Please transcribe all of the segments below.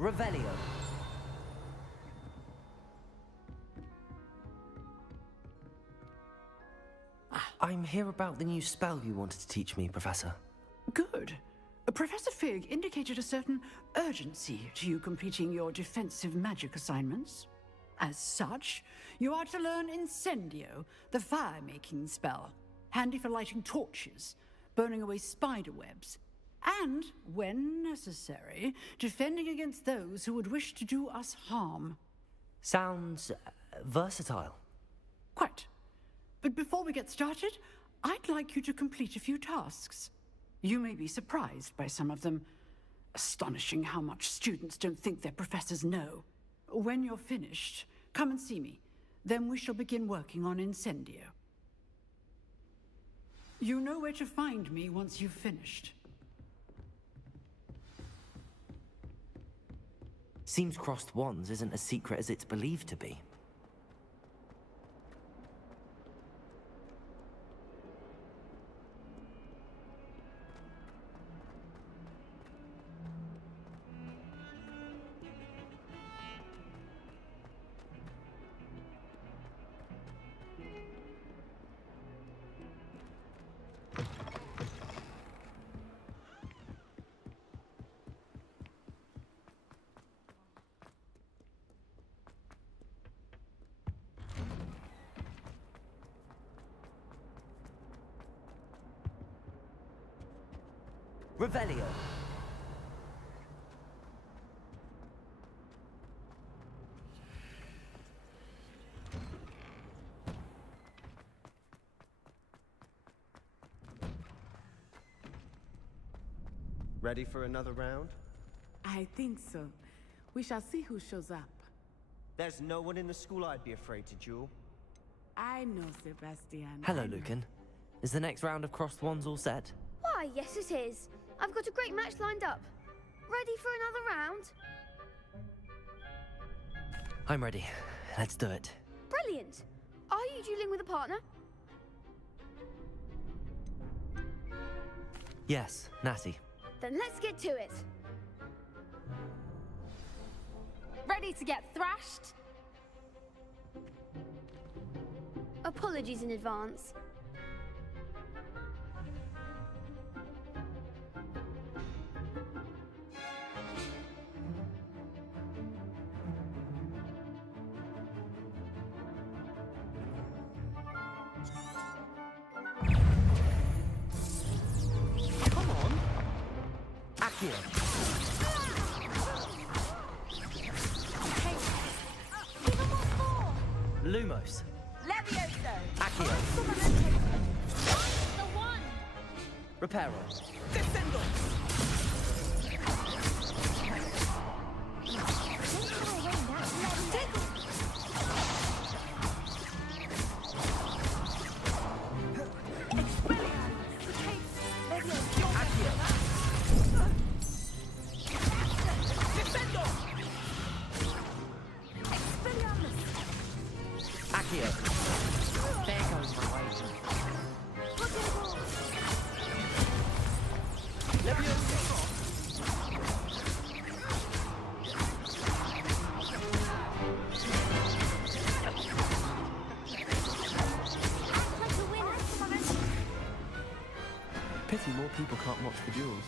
Revelio. I'm here about the new spell you wanted to teach me, Professor. Good. Professor Fig indicated a certain urgency to you completing your defensive magic assignments. As such, you are to learn Incendio, the fire-making spell, handy for lighting torches, burning away spider webs, and, when necessary, defending against those who would wish to do us harm. Sounds versatile. Quite. But before we get started, I'd like you to complete a few tasks. You may be surprised by some of them. Astonishing how much students don't think their professors know. When you're finished, come and see me. Then we shall begin working on Incendio. You know where to find me once you've finished. Seems crossed wands isn't as secret as it's believed to be. Revelio. Ready for another round? I think so. We shall see who shows up. There's no one in the school I'd be afraid to duel. I know, Sebastian. Hello, I know. Lucan. Is the next round of crossed wands all set? Why, yes it is. I've got a great match lined up. Ready for another round? I'm ready. Let's do it. Brilliant. Are you dueling with a partner? Yes, Natty. Then let's get to it. Ready to get thrashed? Apologies in advance. Come on! Accio. Hey, give them what for? Lumos. Levioso! Accio. The one! Reparo. Descendo! Accio. There goes my wager. Pity more people can't watch the duels.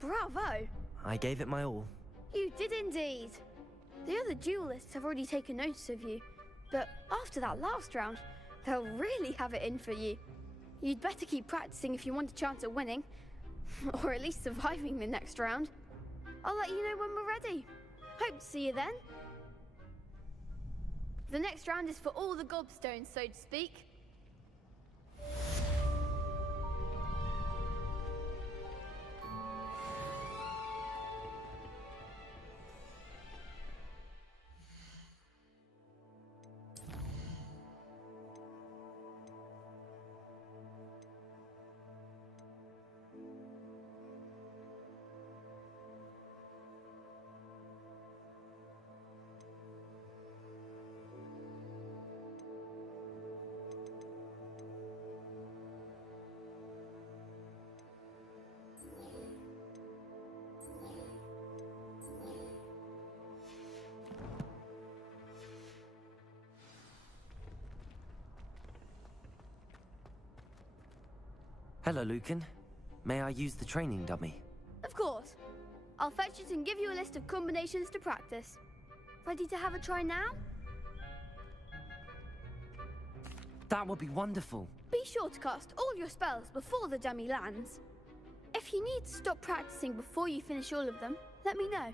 Bravo! I gave it my all. You did indeed. The other duelists have already taken notice of you, but after that last round, they'll really have it in for you. You'd better keep practicing if you want a chance at winning, or at least surviving the next round. I'll let you know when we're ready. Hope to see you then. The next round is for all the gobstones, so to speak. Hello, Lucan. May I use the training dummy? Of course. I'll fetch it and give you a list of combinations to practice. Ready to have a try now? That would be wonderful. Be sure to cast all your spells before the dummy lands. If you need to stop practicing before you finish all of them, let me know.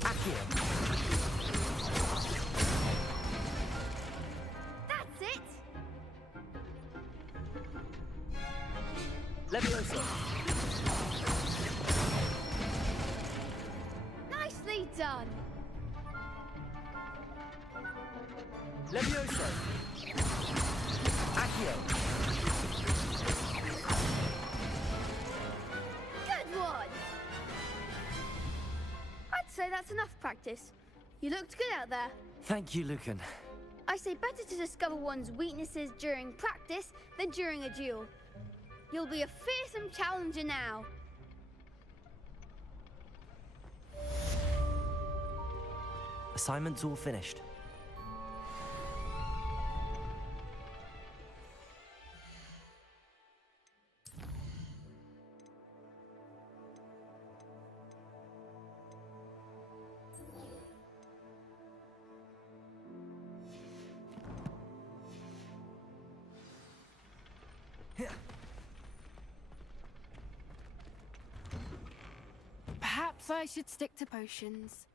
Accio. That's it! Levioso. Nicely done! Levioso. Accio. Good one! I'd say that's enough practice. You looked good out there. Thank you, Lucan. I say better to discover one's weaknesses during practice than during a duel. You'll be a fearsome challenger now. Assignment's all finished. Perhaps I should stick to potions.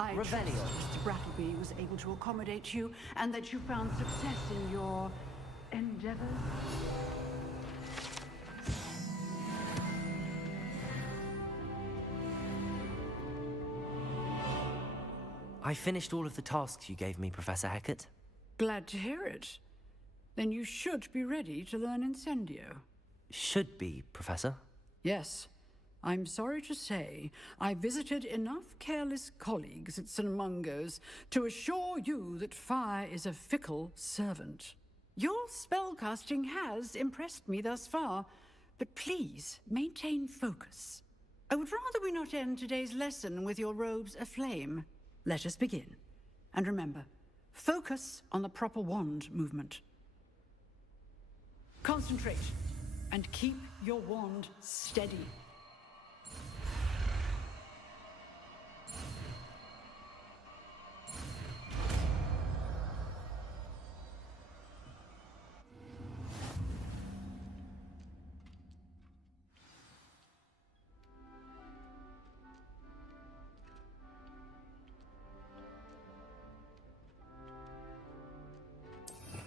I trust Revelio. Mr. Brattleby was able to accommodate you and that you found success in your endeavors. I finished all of the tasks you gave me, Professor Hecat. Glad to hear it. Then you should be ready to learn Incendio. Should be, Professor. Yes. I'm sorry to say, I visited enough careless colleagues at St. Mungo's to assure you that fire is a fickle servant. Your spellcasting has impressed me thus far, but please maintain focus. I would rather we not end today's lesson with your robes aflame. Let us begin. And remember, focus on the proper wand movement. Concentrate and keep your wand steady.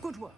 Good work.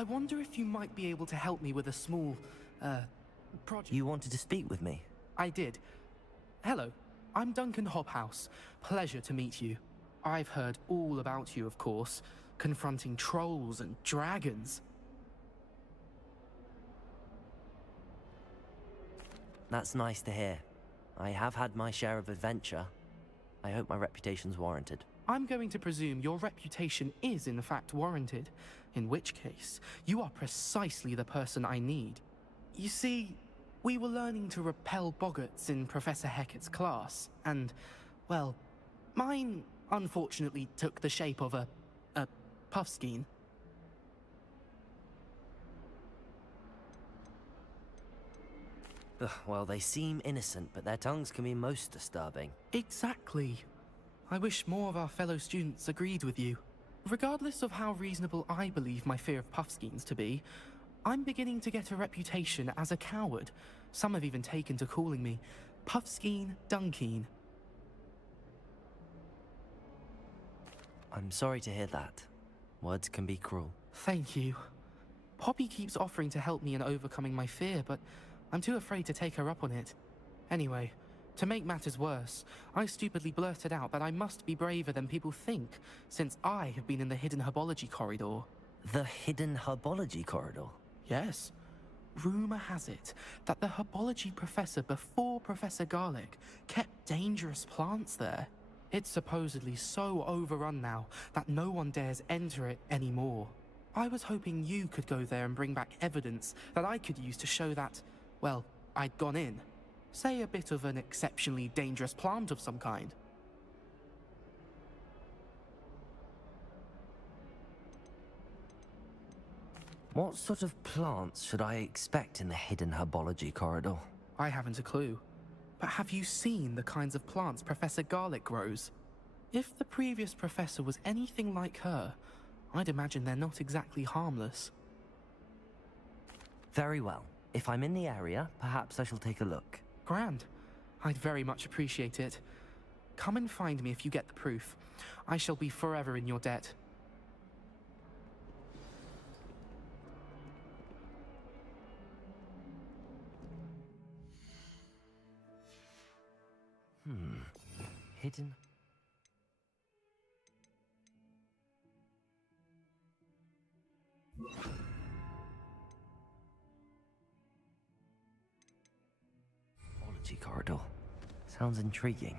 I wonder if you might be able to help me with a small, project. You wanted to speak with me? I did. Hello, I'm Duncan Hobhouse. Pleasure to meet you. I've heard all about you, of course, confronting trolls and dragons. That's nice to hear. I have had my share of adventure. I hope my reputation's warranted. I'm going to presume your reputation is in fact warranted, in which case, you are precisely the person I need. You see, we were learning to repel boggarts in Professor Hecat's class, and, well, mine unfortunately took the shape of a puffskein. Ugh, well, they seem innocent, but their tongues can be most disturbing. Exactly. I wish more of our fellow students agreed with you. Regardless of how reasonable I believe my fear of puffskeins to be, I'm beginning to get a reputation as a coward. Some have even taken to calling me Puffskeen Duncan. I'm sorry to hear that. Words can be cruel. Thank you. Poppy keeps offering to help me in overcoming my fear, but I'm too afraid to take her up on it. Anyway, to make matters worse, I stupidly blurted out that I must be braver than people think, since I have been in the hidden herbology corridor. The hidden herbology corridor? Yes. Rumor has it that the herbology professor before Professor Garlic kept dangerous plants there. It's supposedly so overrun now that no one dares enter it anymore. I was hoping you could go there and bring back evidence that I could use to show that, well, I'd gone in. Say a bit of an exceptionally dangerous plant of some kind. What sort of plants should I expect in the hidden herbology corridor? I haven't a clue. But have you seen the kinds of plants Professor Garlic grows? If the previous professor was anything like her, I'd imagine they're not exactly harmless. Very well. If I'm in the area, perhaps I shall take a look. Grand. I'd very much appreciate it. Come and find me if you get the proof. I shall be forever in your debt. Hidden... herbology corridor. Sounds intriguing.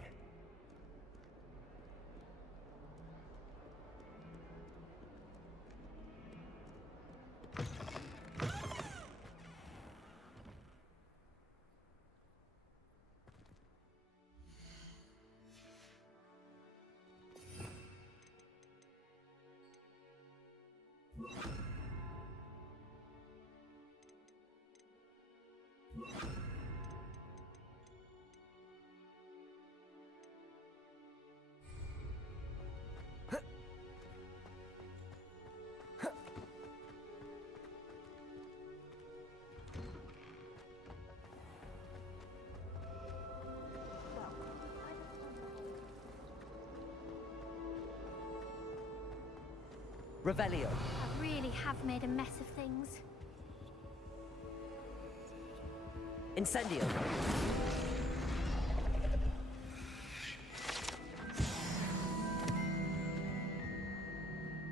Revelio. I really have made a mess of things. Incendio.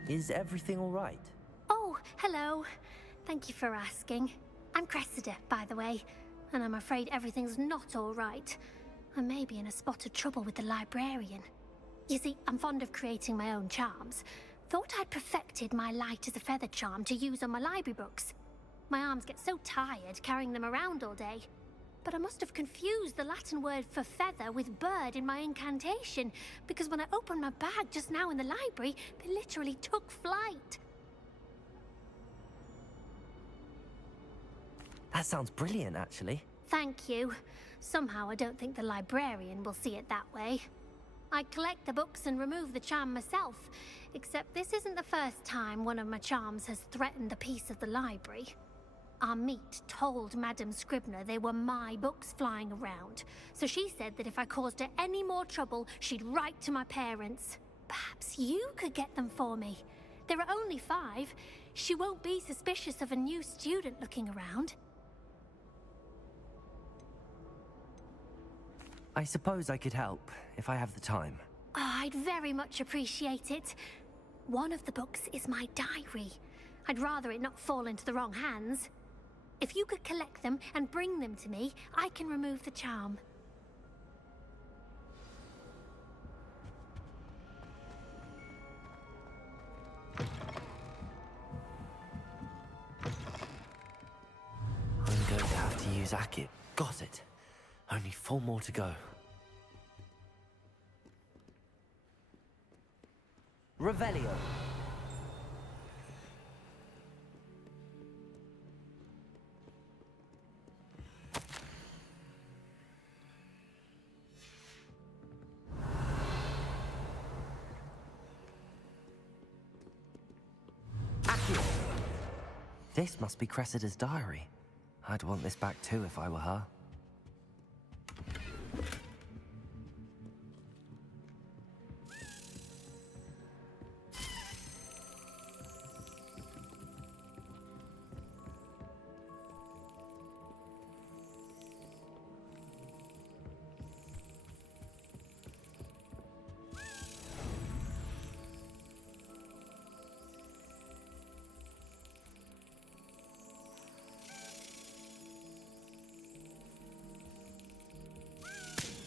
Is everything all right? Oh, hello. Thank you for asking. I'm Cressida, by the way, and I'm afraid everything's not all right. I may be in a spot of trouble with the librarian. You see, I'm fond of creating my own charms. Thought I'd perfected my light as a feather charm to use on my library books. My arms get so tired carrying them around all day. But I must have confused the Latin word for feather with bird in my incantation, because when I opened my bag just now in the library, they literally took flight. That sounds brilliant, actually. Thank you. Somehow I don't think the librarian will see it that way. I collect the books and remove the charm myself, except this isn't the first time one of my charms has threatened the peace of the library. Our meet told Madame Scribner they were my books flying around, so she said that if I caused her any more trouble, she'd write to my parents. Perhaps you could get them for me. There are only 5. She won't be suspicious of a new student looking around. I suppose I could help, if I have the time. Oh, I'd very much appreciate it. One of the books is my diary. I'd rather it not fall into the wrong hands. If you could collect them and bring them to me, I can remove the charm. I'm going to have to use Akit. Got it. Only 4 more to go. Revelio. Accio. This must be Cressida's diary. I'd want this back too if I were her.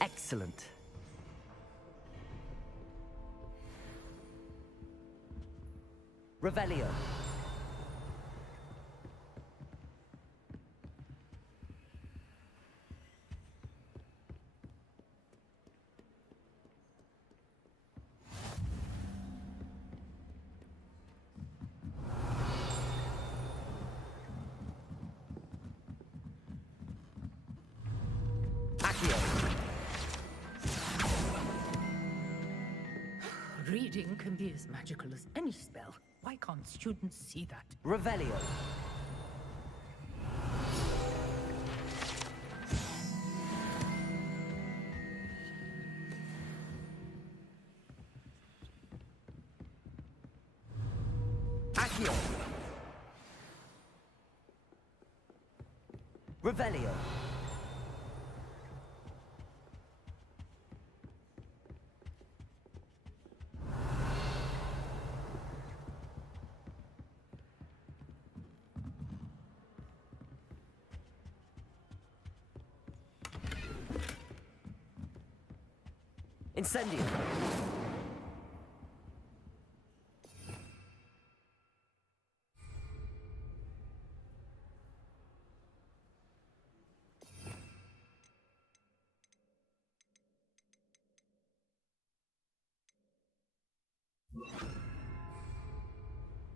Excellent. Revelio. Accio. Reading can be as magical as any spell. Why can't students see that? Revelio. Accio. Revelio. Incendio.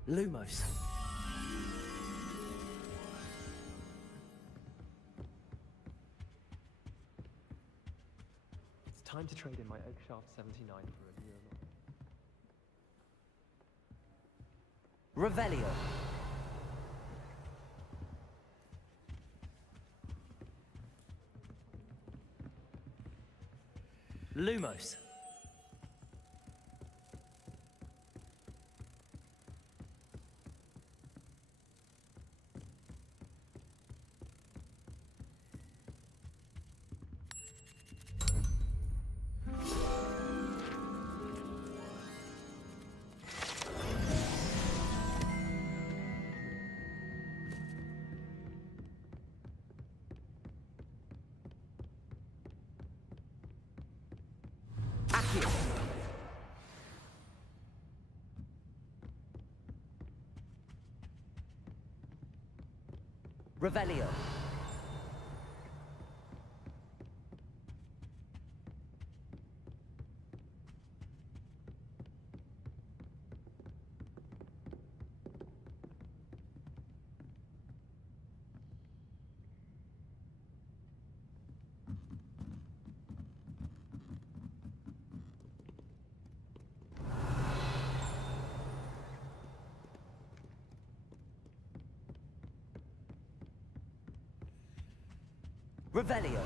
Lumos. It's time to trade in my Eggshaft 79 for a newer model. Revelio. Lumos. Accio. Revelio. Revelio.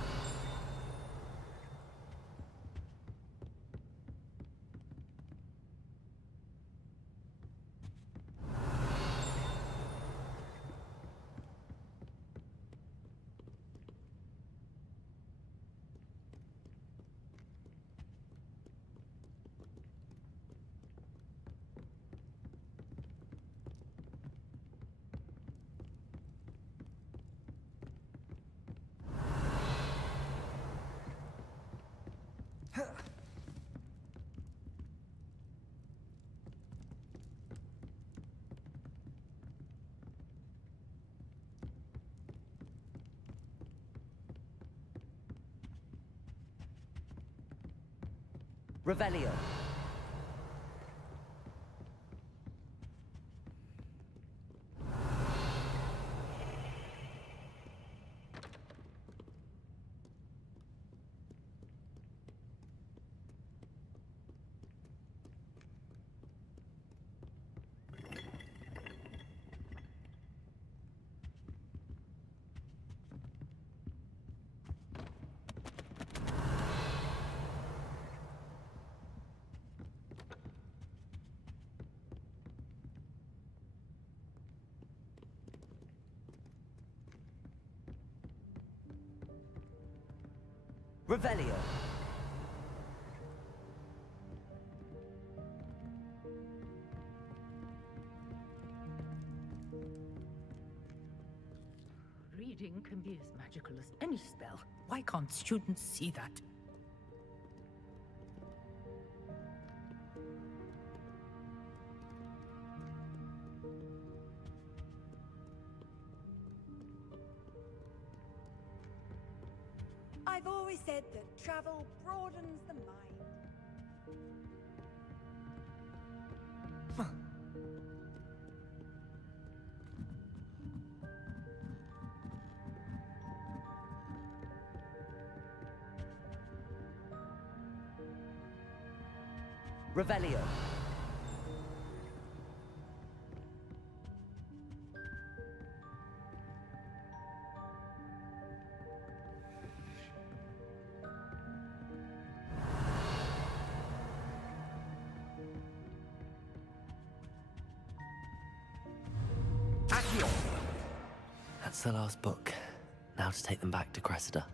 Revelio. Revelio. Reading can be as magical as any spell. Why can't students see that? I've always said that travel broadens the mind. Revelio. Accio. That's the last book. Now to take them back to Cressida.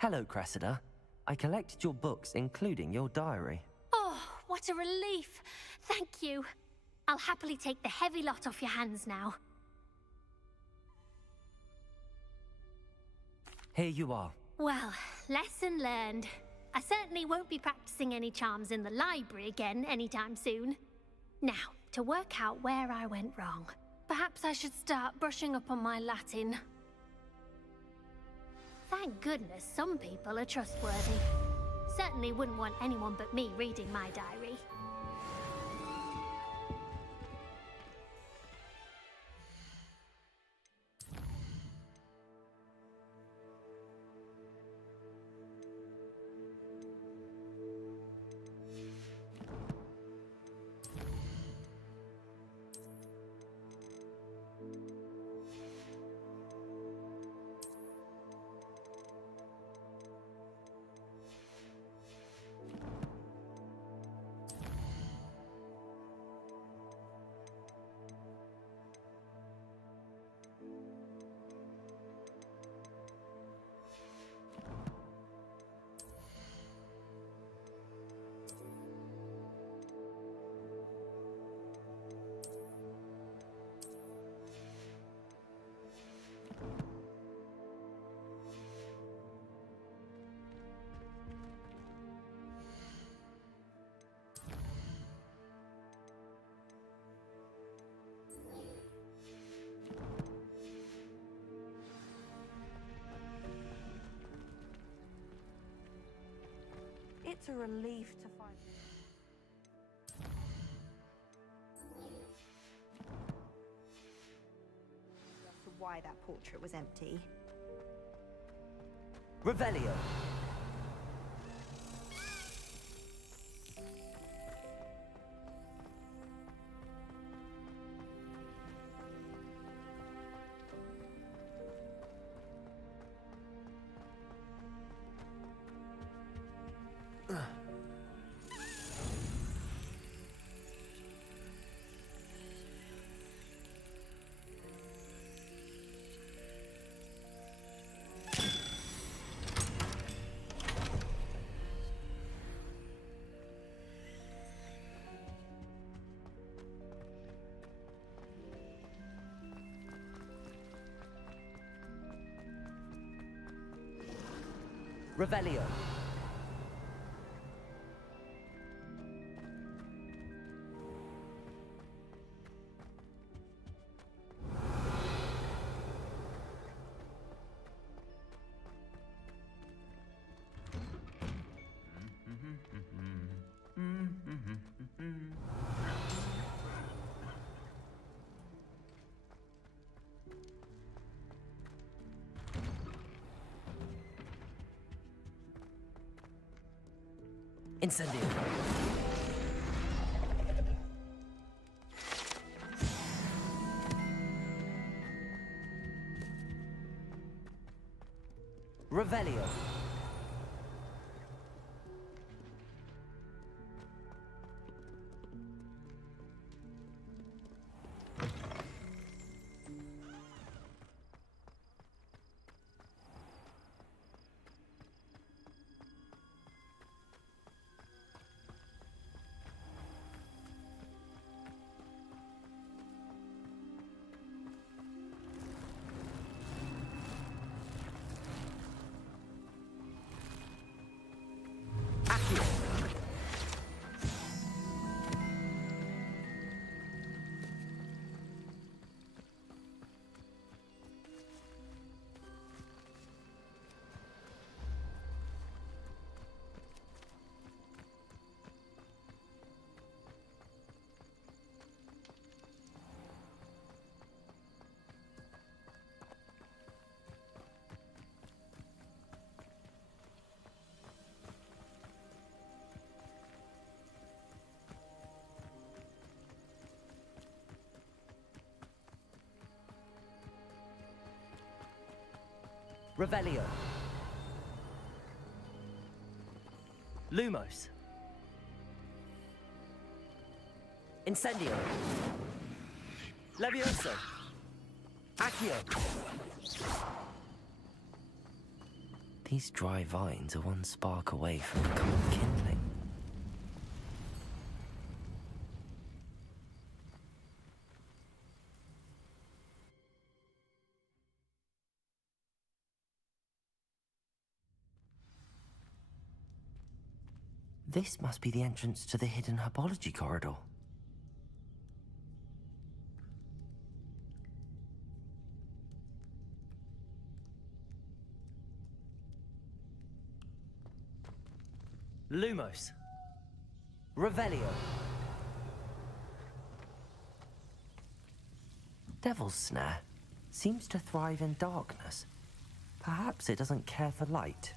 Hello, Cressida. I collected your books, including your diary. Oh, what a relief. Thank you. I'll happily take the heavy lot off your hands now. Here you are. Well, lesson learned. I certainly won't be practicing any charms in the library again anytime soon. Now, to work out where I went wrong. Perhaps I should start brushing up on my Latin. Thank goodness some people are trustworthy. Certainly wouldn't want anyone but me reading my diary. It's a relief to find as to why that portrait was empty. Revelio. Revelio. Incendio. Revelio. Revelio. Lumos. Incendio. Levioso. Accio. These dry vines are one spark away from becoming kindling. This must be the entrance to the hidden herbology corridor. Lumos. Revelio. Devil's Snare seems to thrive in darkness. Perhaps it doesn't care for light.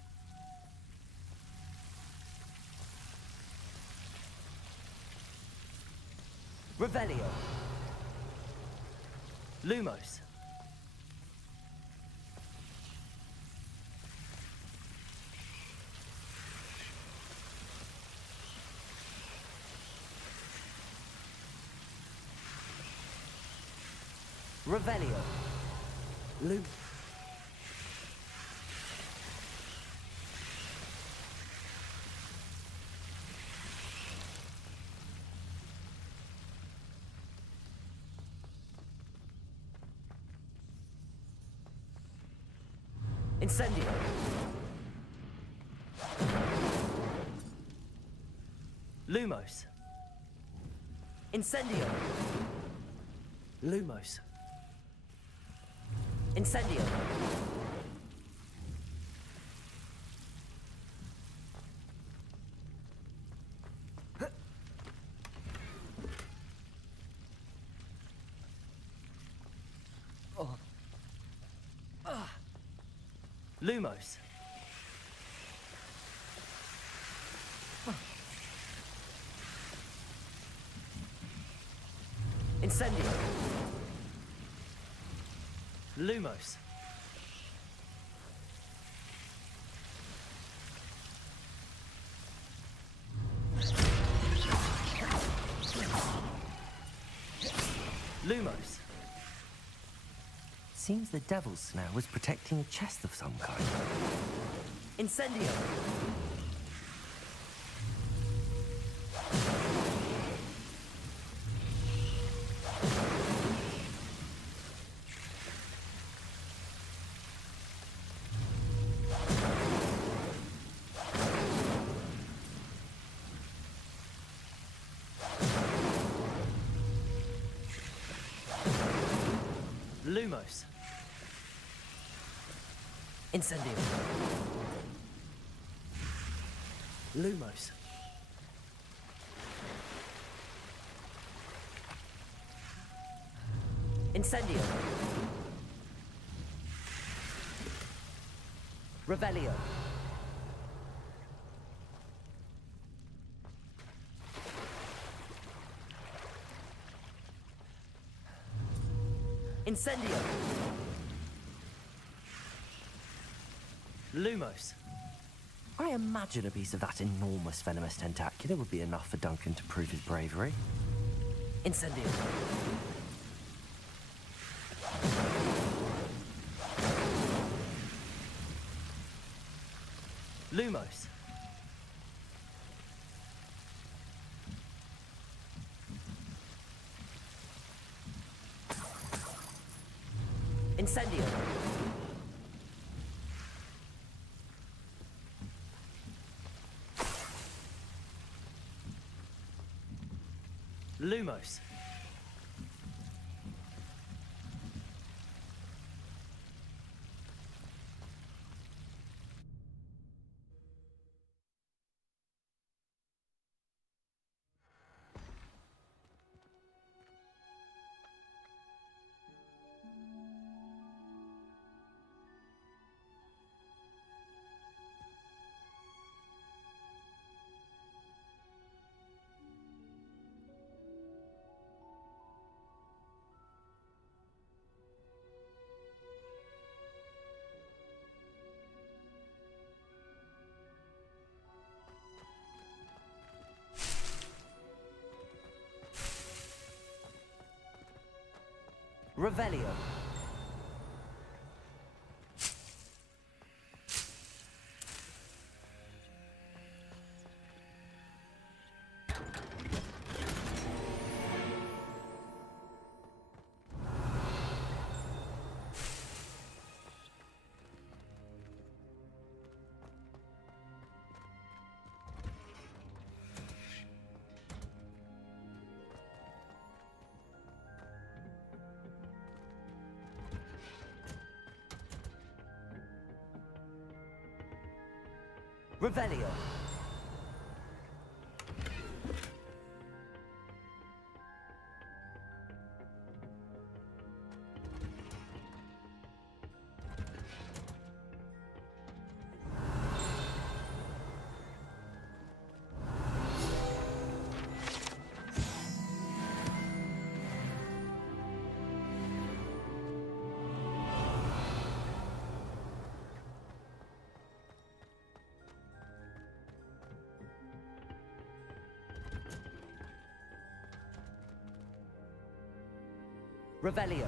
Revelio. Lumos. Revelio. Incendio. Lumos. Incendio. Lumos. Incendio. Lumos. Incendio. Lumos. Lumos. Seems the Devil's Snare was protecting a chest of some kind. Incendio! Lumos. Incendio. Lumos. Incendio. Revelio. Incendio. Lumos. I imagine a piece of that enormous venomous tentacular would be enough for Duncan to prove his bravery. Incendio. Lumos. Incendio. Lumos. Revelio. Revelio. Revelio.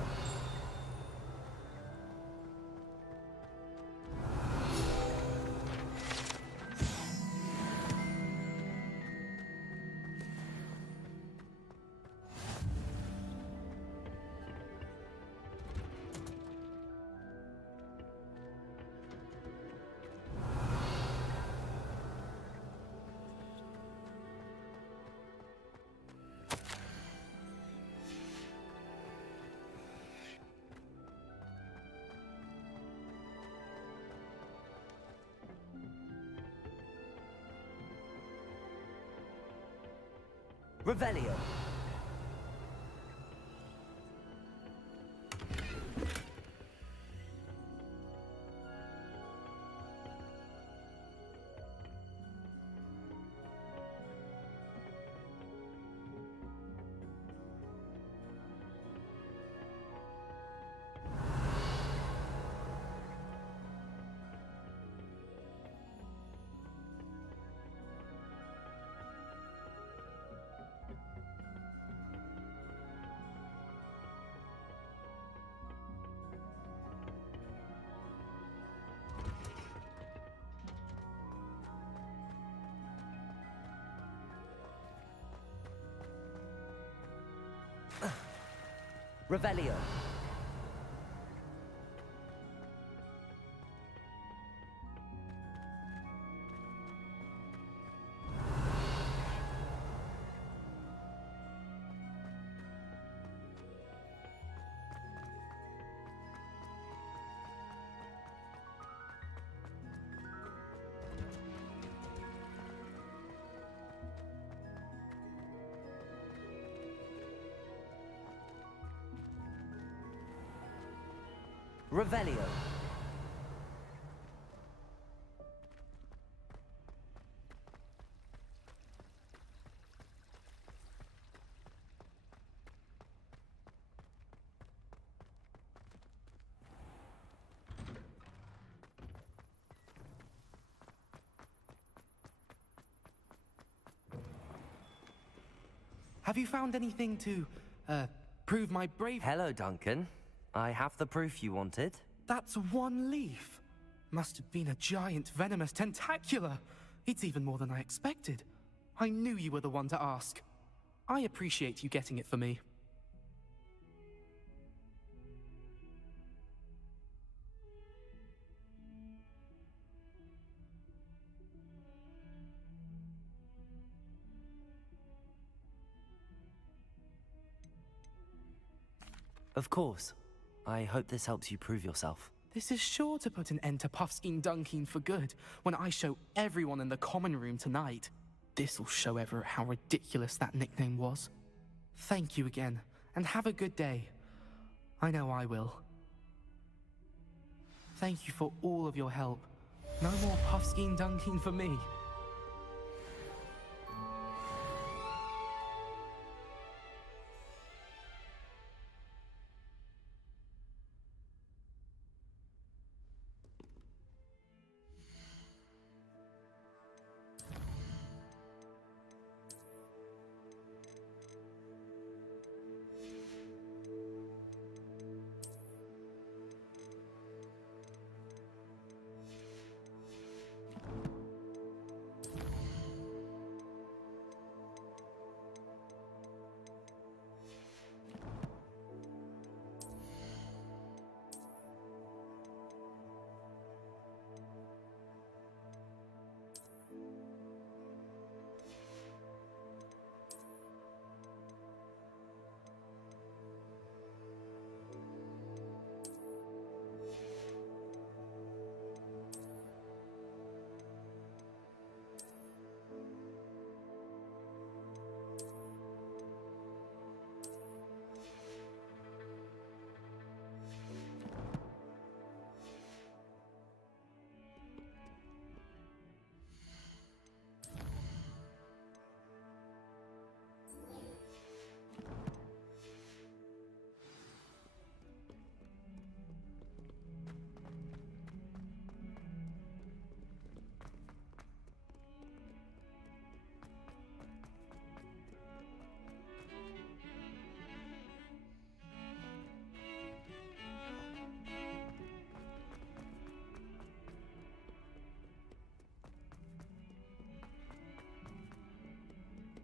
Revelio. Revelio. Revelio. Have you found anything to, prove my bravery? Hello, Duncan. I have the proof you wanted. That's one leaf. Must have been a giant venomous tentacula. It's even more than I expected. I knew you were the one to ask. I appreciate you getting it for me. Of course. I hope this helps you prove yourself. This is sure to put an end to Puffskein Duncan for good when I show everyone in the common room tonight. This'll show Everett how ridiculous that nickname was. Thank you again, and have a good day. I know I will. Thank you for all of your help. No more Puffskein Duncan for me.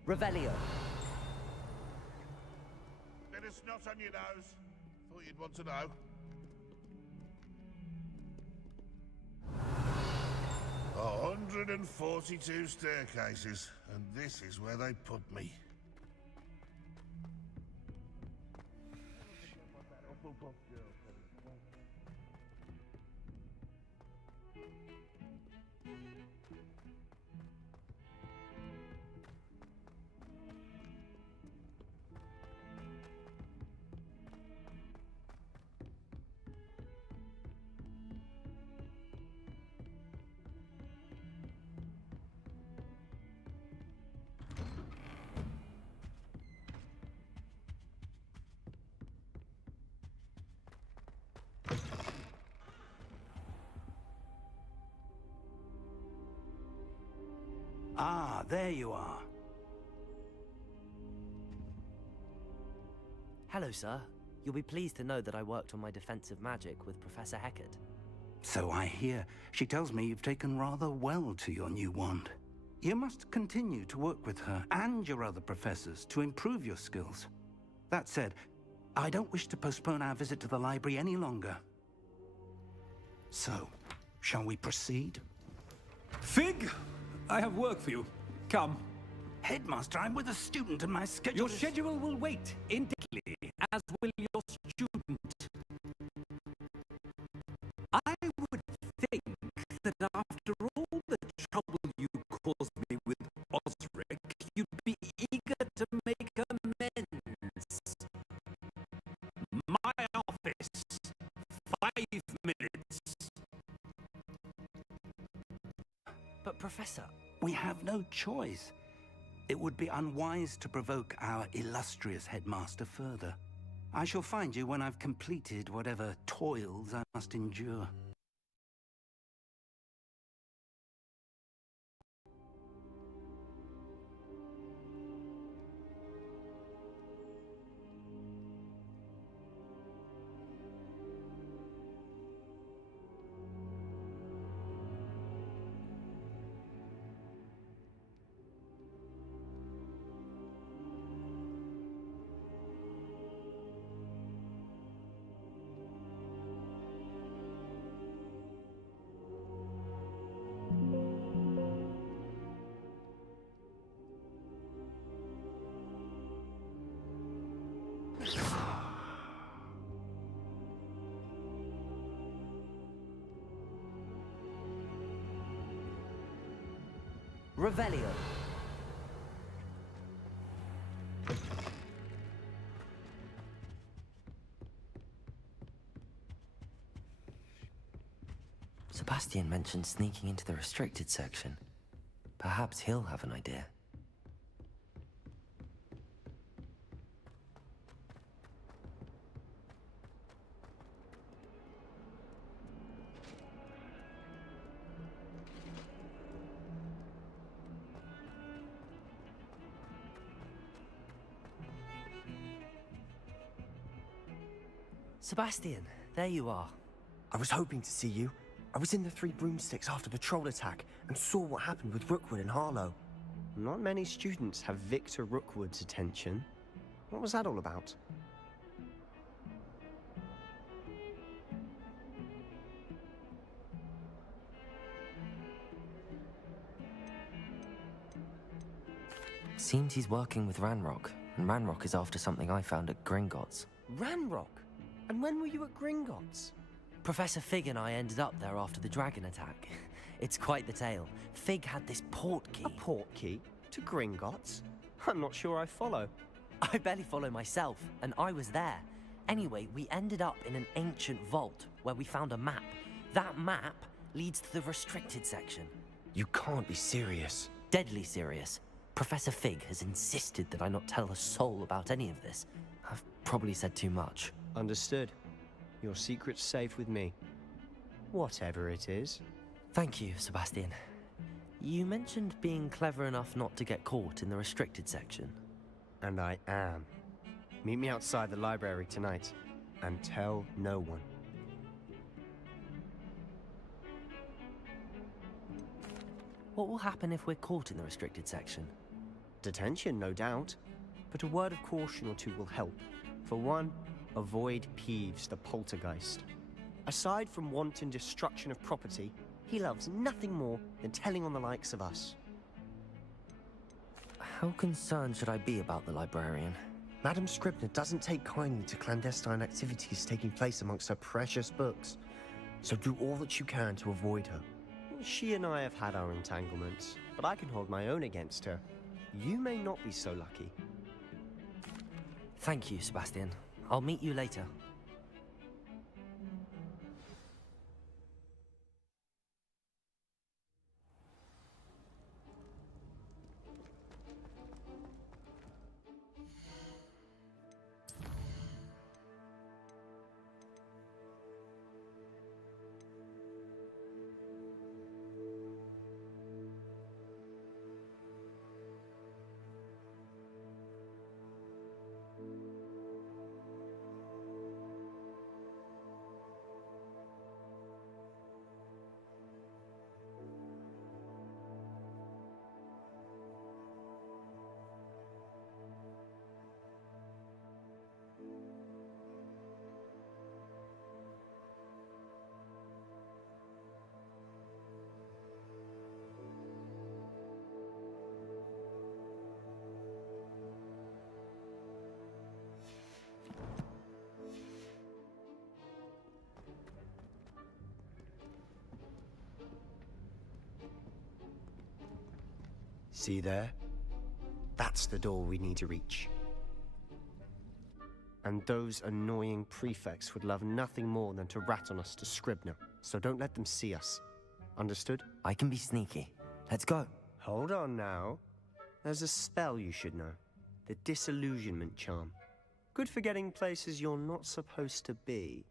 Revelio. Bit of snot on your nose. Thought you'd want to know. A 142 staircases, and this is where they put me. Ah, there you are. Hello, sir. You'll be pleased to know that I worked on my defensive magic with Professor Heckard. So I hear. She tells me you've taken rather well to your new wand. You must continue to work with her and your other professors to improve your skills. That said, I don't wish to postpone our visit to the library any longer. So, shall we proceed? Fig! I have work for you. Come. Headmaster, I'm with a student and my schedule Your schedule will wait indefinitely, as will your student. I would think that after all the trouble you caused me with Osric, you'd be eager to make amends. My office, 5 But Professor... We have no choice. It would be unwise to provoke our illustrious headmaster further. I shall find you when I've completed whatever toils I must endure. Revelio. Sebastian mentioned sneaking into the restricted section. Perhaps he'll have an idea. Sebastian, there you are. I was hoping to see you. I was in the Three Broomsticks after the troll attack and saw what happened with Rookwood and Harlow. Not many students have Victor Rookwood's attention. What was that all about? Seems he's working with Ranrock, and Ranrock is after something I found at Gringotts. Ranrock? And when were you at Gringotts? Professor Fig and I ended up there after the dragon attack. It's quite the tale. Fig had this port key. A port key? To Gringotts? I'm not sure I follow. I barely follow myself, and I was there. Anyway, we ended up in an ancient vault where we found a map. That map leads to the restricted section. You can't be serious. Deadly serious. Professor Fig has insisted that I not tell a soul about any of this. I've probably said too much. Understood. Your secret's safe with me. Whatever it is. Thank you, Sebastian. You mentioned being clever enough not to get caught in the restricted section. And I am. Meet me outside the library tonight, and tell no one. What will happen if we're caught in the restricted section? Detention, no doubt. But a word of caution or two will help. For one, avoid Peeves, the poltergeist. Aside from wanton destruction of property, he loves nothing more than telling on the likes of us. How concerned should I be about the librarian? Madam Scribner doesn't take kindly to clandestine activities taking place amongst her precious books. So do all that you can to avoid her. She and I have had our entanglements, but I can hold my own against her. You may not be so lucky. Thank you, Sebastian. I'll meet you later. See there? That's the door we need to reach. And those annoying prefects would love nothing more than to rat on us to Scribner, so don't let them see us. Understood? I can be sneaky. Let's go. Hold on now. There's a spell you should know. The Disillusionment Charm. Good for getting places you're not supposed to be.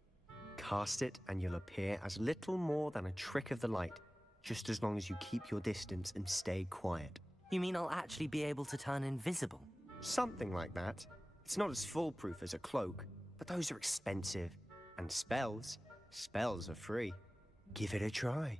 Cast it and you'll appear as little more than a trick of the light, just as long as you keep your distance and stay quiet. You mean I'll actually be able to turn invisible? Something like that. It's not as foolproof as a cloak, but those are expensive. And spells are free. Give it a try.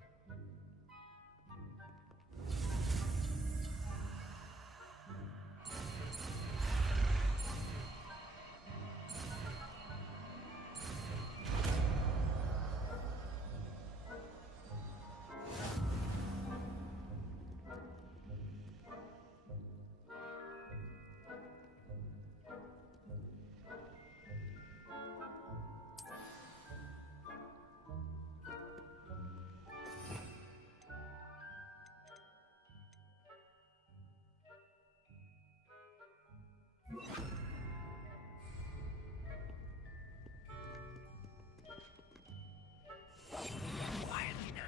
Quietly now.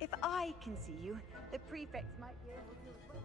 If I can see you, the prefects might be able to as well.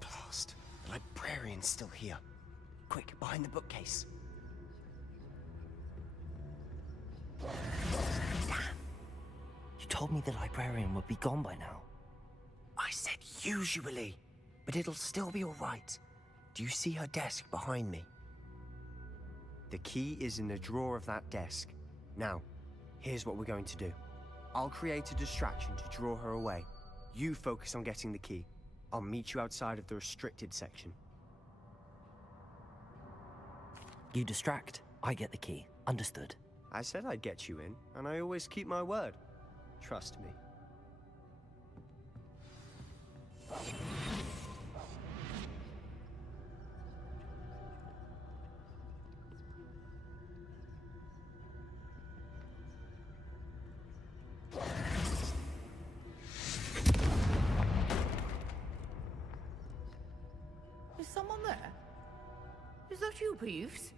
Blast. The librarian's still here. Quick, behind the bookcase. Damn. You told me the librarian would be gone by now. I said usually, but it'll still be all right. Do you see her desk behind me? The key is in the drawer of that desk. Now, here's what we're going to do. I'll create a distraction to draw her away. You focus on getting the key. I'll meet you outside of the restricted section. You distract, I get the key. Understood. I said I'd get you in, and I always keep my word. Trust me. Is someone there? Is that you, Peeves?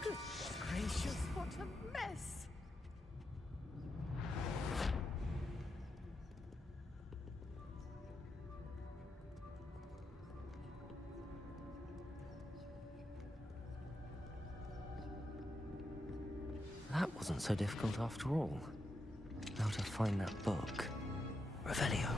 Goodness gracious, what a mess! That wasn't so difficult after all. Now to find that book. Revelio.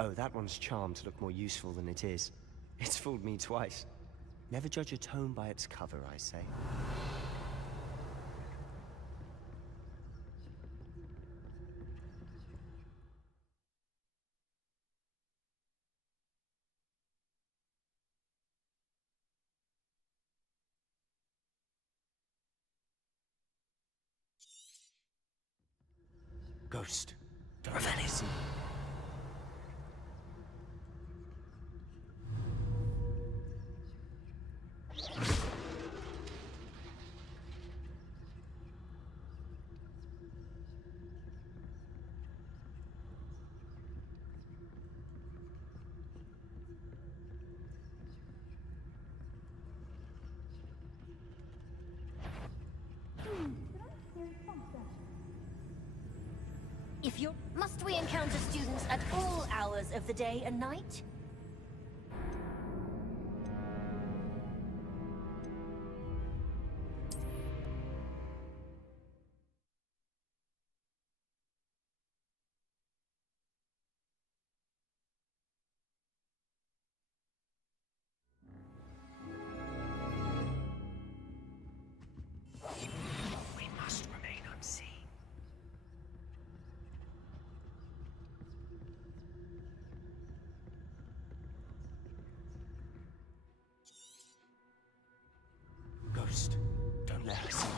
Oh, that one's charmed to look more useful than it is. It's fooled me twice. Never judge a tome by its cover, I say. Ghost. Don't Revelis. If you're... Must we encounter students at all hours of the day and night? We must remain unseen. Ghost, don't let her see you.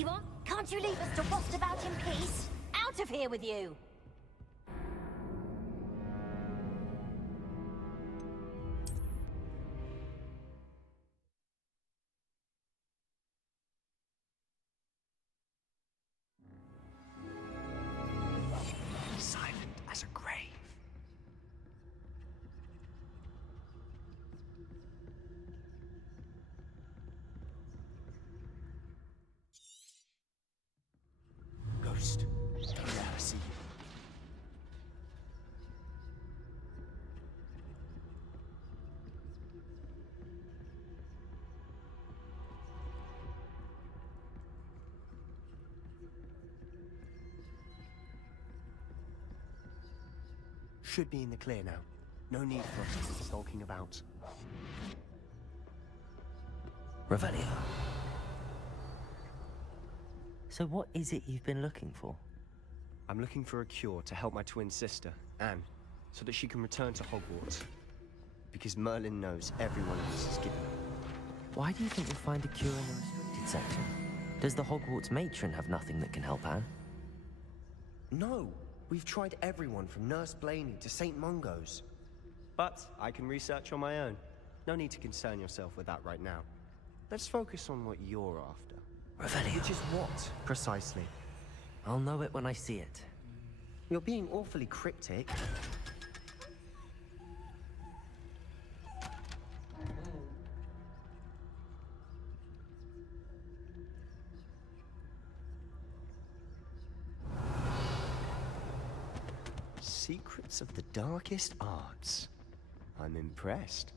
Yvonne, can't you leave us to rot about in peace? Out of here with you! Silent as a grave. Ghost, don't let her see you. Should be in the clear now. No need for us to be stalking about. Revelio. So what is it you've been looking for? I'm looking for a cure to help my twin sister, Anne, so that she can return to Hogwarts. Because Merlin knows everyone else is given up. Why do you think you'll find a cure in the restricted section? Does the Hogwarts matron have nothing that can help Anne? No! We've tried everyone from Nurse Blaney to St. Mungo's. But I can research on my own. No need to concern yourself with that right now. Let's focus on what you're after. Revelio. Which is what, precisely? I'll know it when I see it. You're being awfully cryptic. Secrets of the darkest arts. I'm impressed.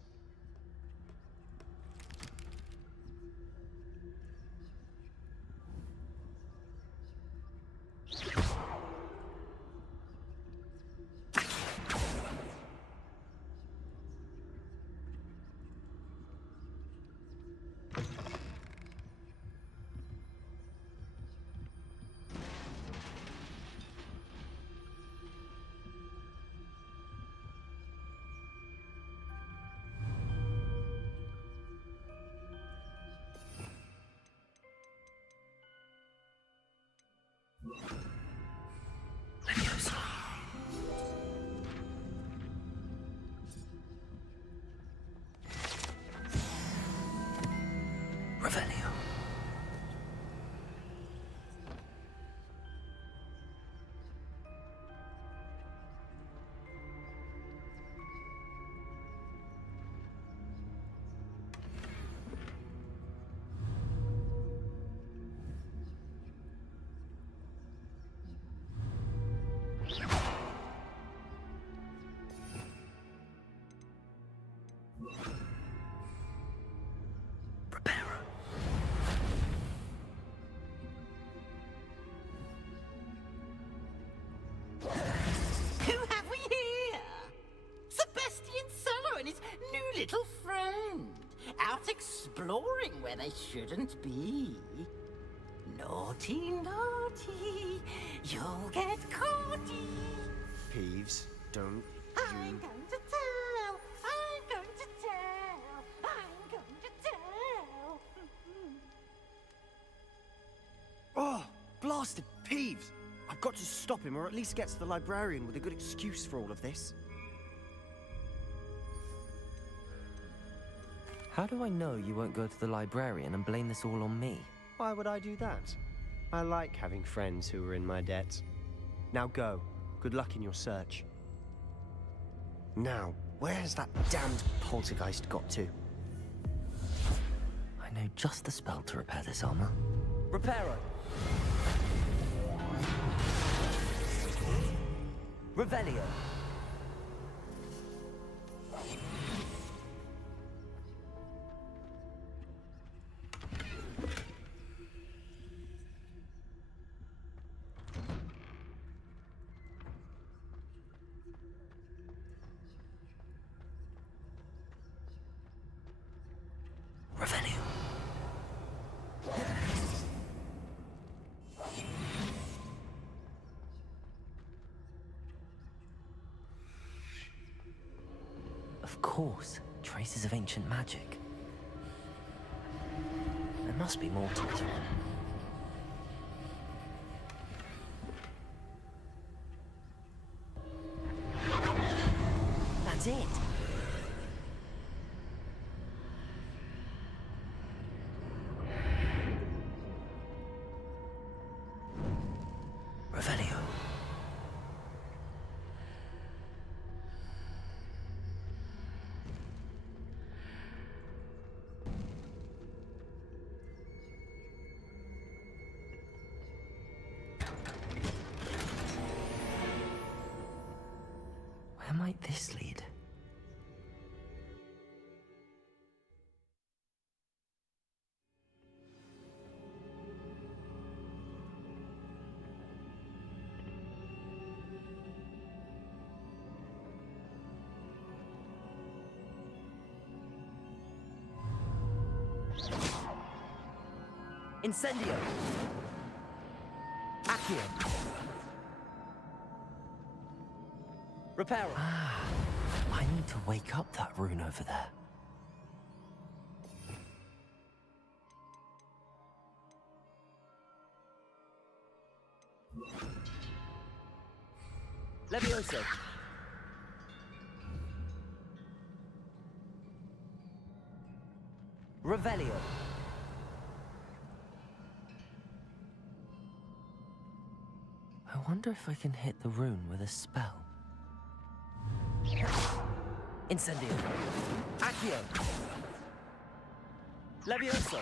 Revelio. Who have we here? Sebastian Sallow and his new little friend. Out exploring where they shouldn't be. Naughty, naughty, you'll get caughty. Peeves, don't I'm going to tell, I'm going to tell, I'm going to tell. Oh, blasted Peeves! I've got to stop him, or at least get to the librarian with a good excuse for all of this. How do I know you won't go to the librarian and blame this all on me? Why would I do that? I like having friends who are in my debt. Now go. Good luck in your search. Now, where's that damned poltergeist got to? I know just the spell to repair this armor. Reparo! Revelio! Revelio. Of course, traces of ancient magic. There must be more to this one. That's it! Revelio. Where might this lead? Incendio! Accio! Reparo! Ah, I need to wake up that rune over there. Levioso! Revelio! I wonder if I can hit the rune with a spell. Incendio! Accio! Levioso!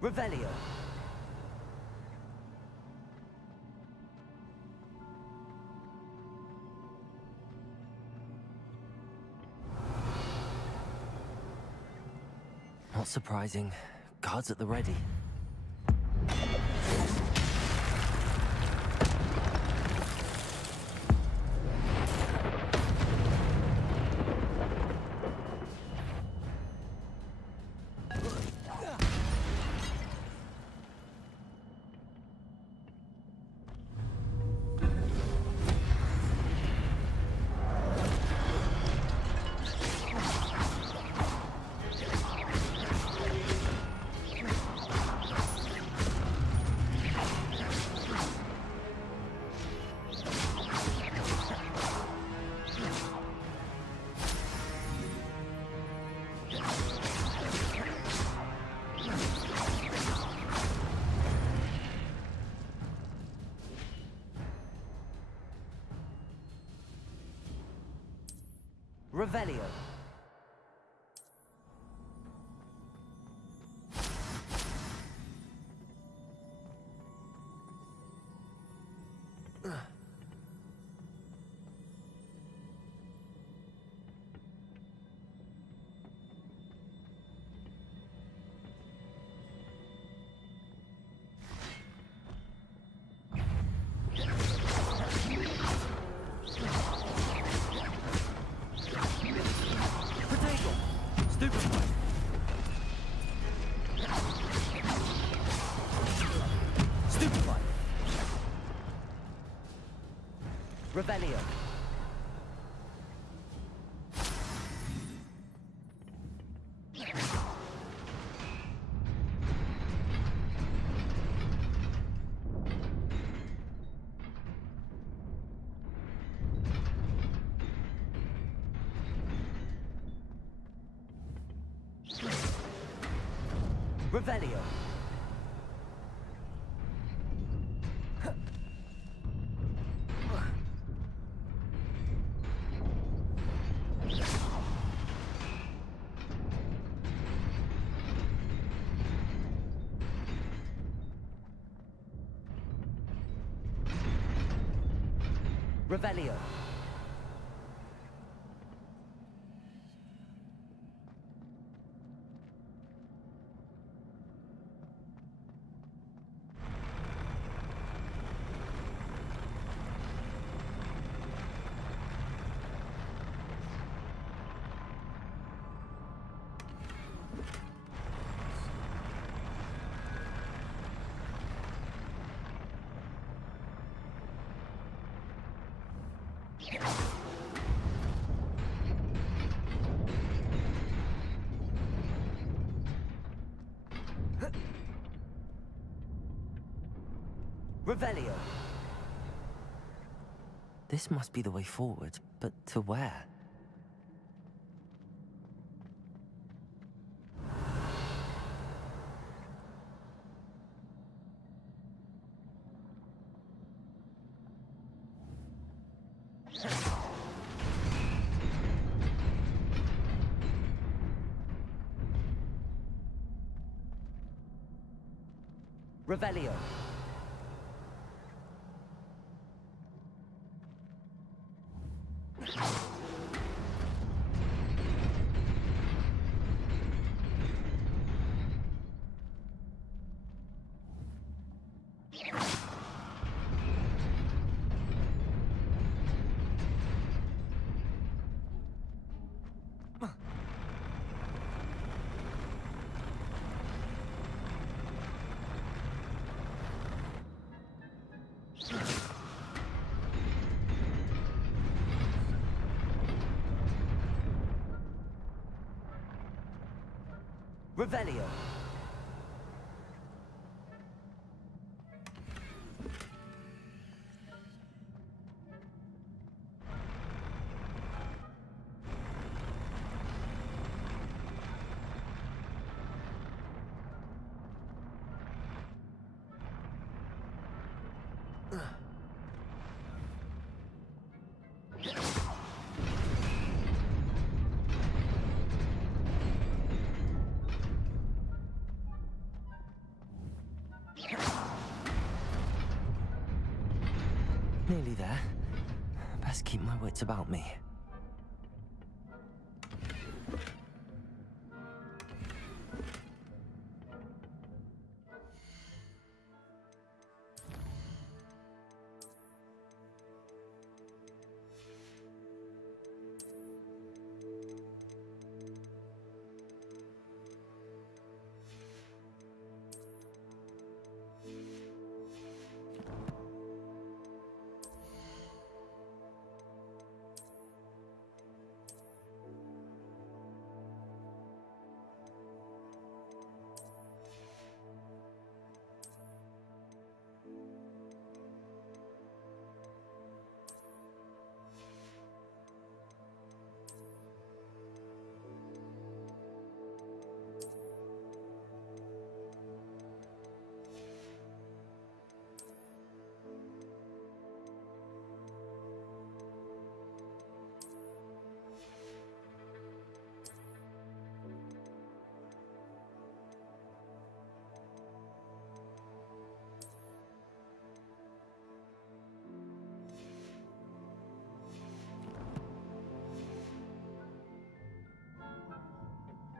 Revelio! Not surprising. Guards at the ready. Revelio. Revelio. Revelio. Revelio. Revelio. This must be the way forward, but to where? Revelio. Revelio. Nearly there. Best keep my wits about me.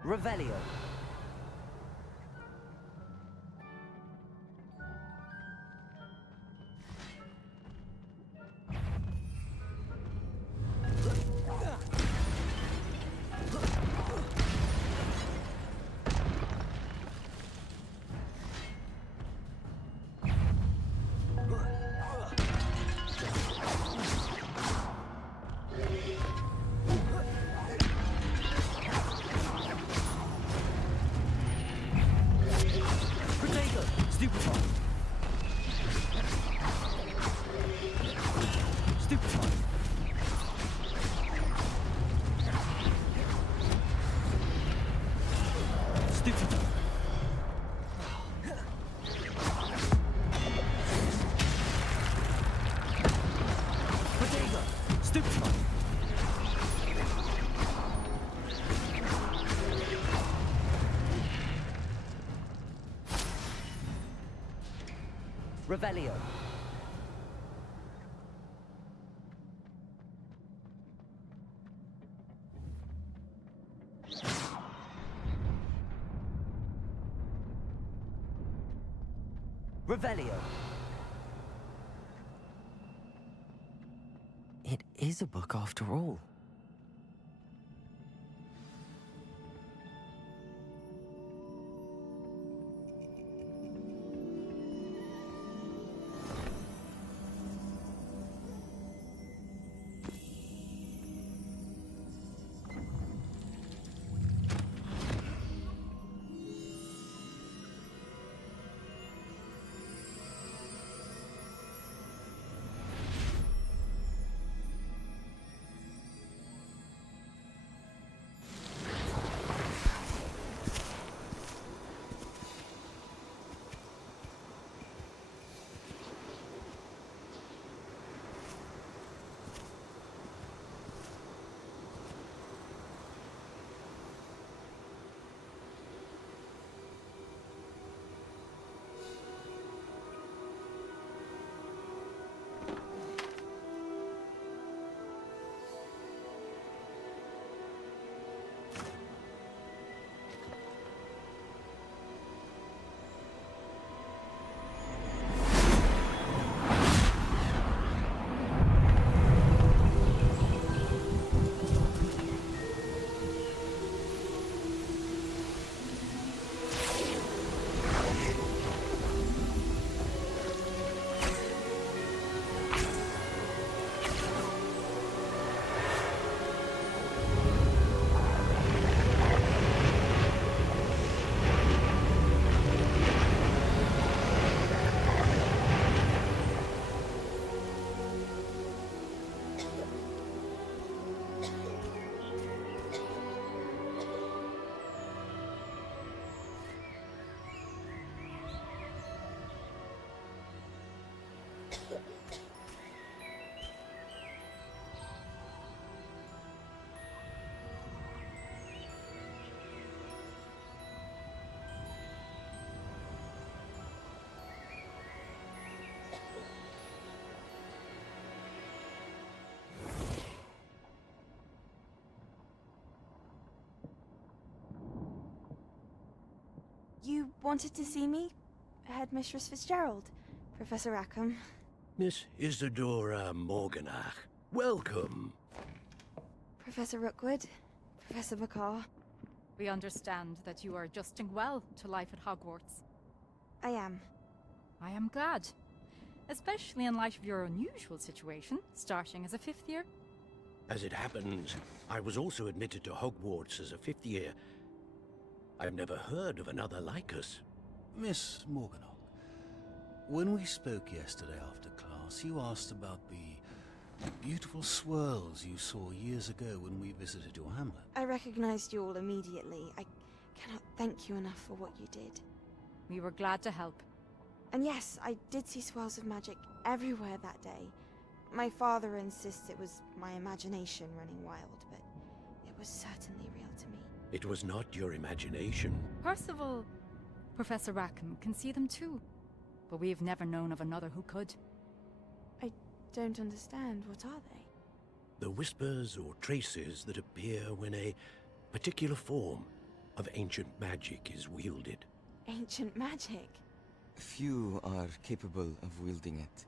Revelio. Revelio. Revelio. It is a book after all. You wanted to see me? Headmistress Fitzgerald, Professor Rackham. Miss Isadora Morganach, welcome. Professor Rookwood, Professor McCaw. We understand that you are adjusting well to life at Hogwarts. I am. I am glad. Especially in light of your unusual situation, starting as a 5th year. As it happens, I was also admitted to Hogwarts as a 5th year. I've never heard of another like us. Miss Morganach, when we spoke yesterday after class, you asked about the beautiful swirls you saw years ago when we visited your hamlet. I recognized you all immediately. I cannot thank you enough for what you did. We were glad to help. And yes, I did see swirls of magic everywhere that day. My father insists it was my imagination running wild, but it was certainly real to me. It was not your imagination. Percival, Professor Rackham can see them too. But we've never known of another who could. I don't understand. What are they? The whispers or traces that appear when a particular form of ancient magic is wielded. Ancient magic? Few are capable of wielding it.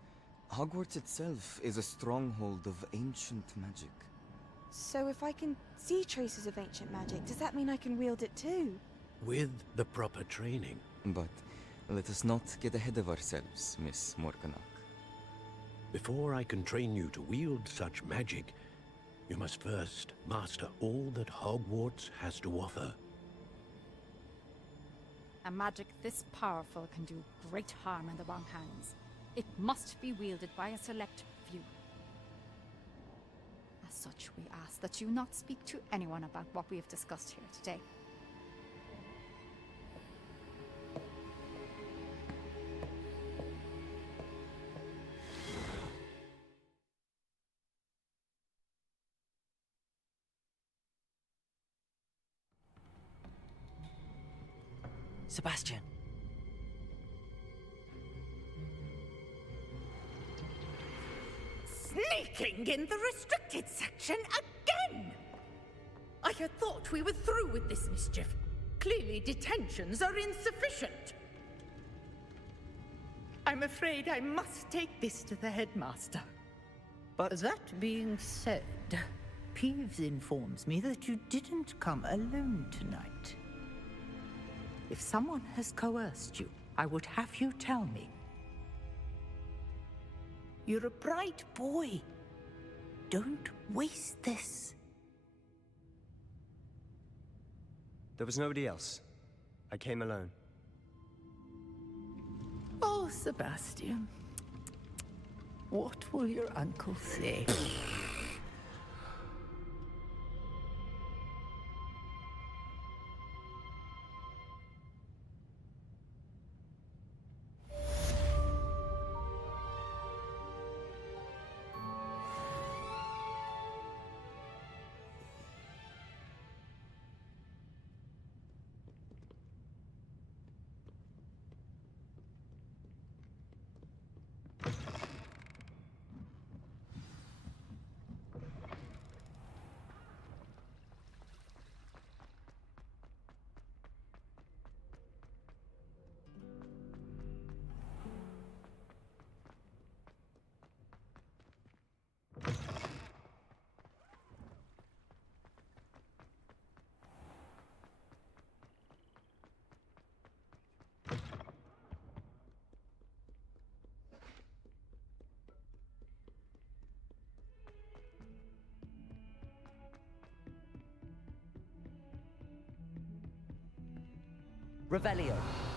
Hogwarts itself is a stronghold of ancient magic. So if I can see traces of ancient magic, does that mean I can wield it too? With the proper training. But let us not get ahead of ourselves, Miss Morganach. Before I can train you to wield such magic, you must first master all that Hogwarts has to offer. A magic this powerful can do great harm in the wrong hands. It must be wielded by a select few. As such, we ask that you not speak to anyone about what we have discussed here today. Sebastian. Sticking in the restricted section again! I had thought we were through with this mischief. Clearly detentions are insufficient. I'm afraid I must take this to the headmaster. But that being said, Peeves informs me that you didn't come alone tonight. If someone has coerced you, I would have you tell me. You're a bright boy. Don't waste this. there was nobody else. I came alone. Oh, Sebastian. What will your uncle say? Revelio.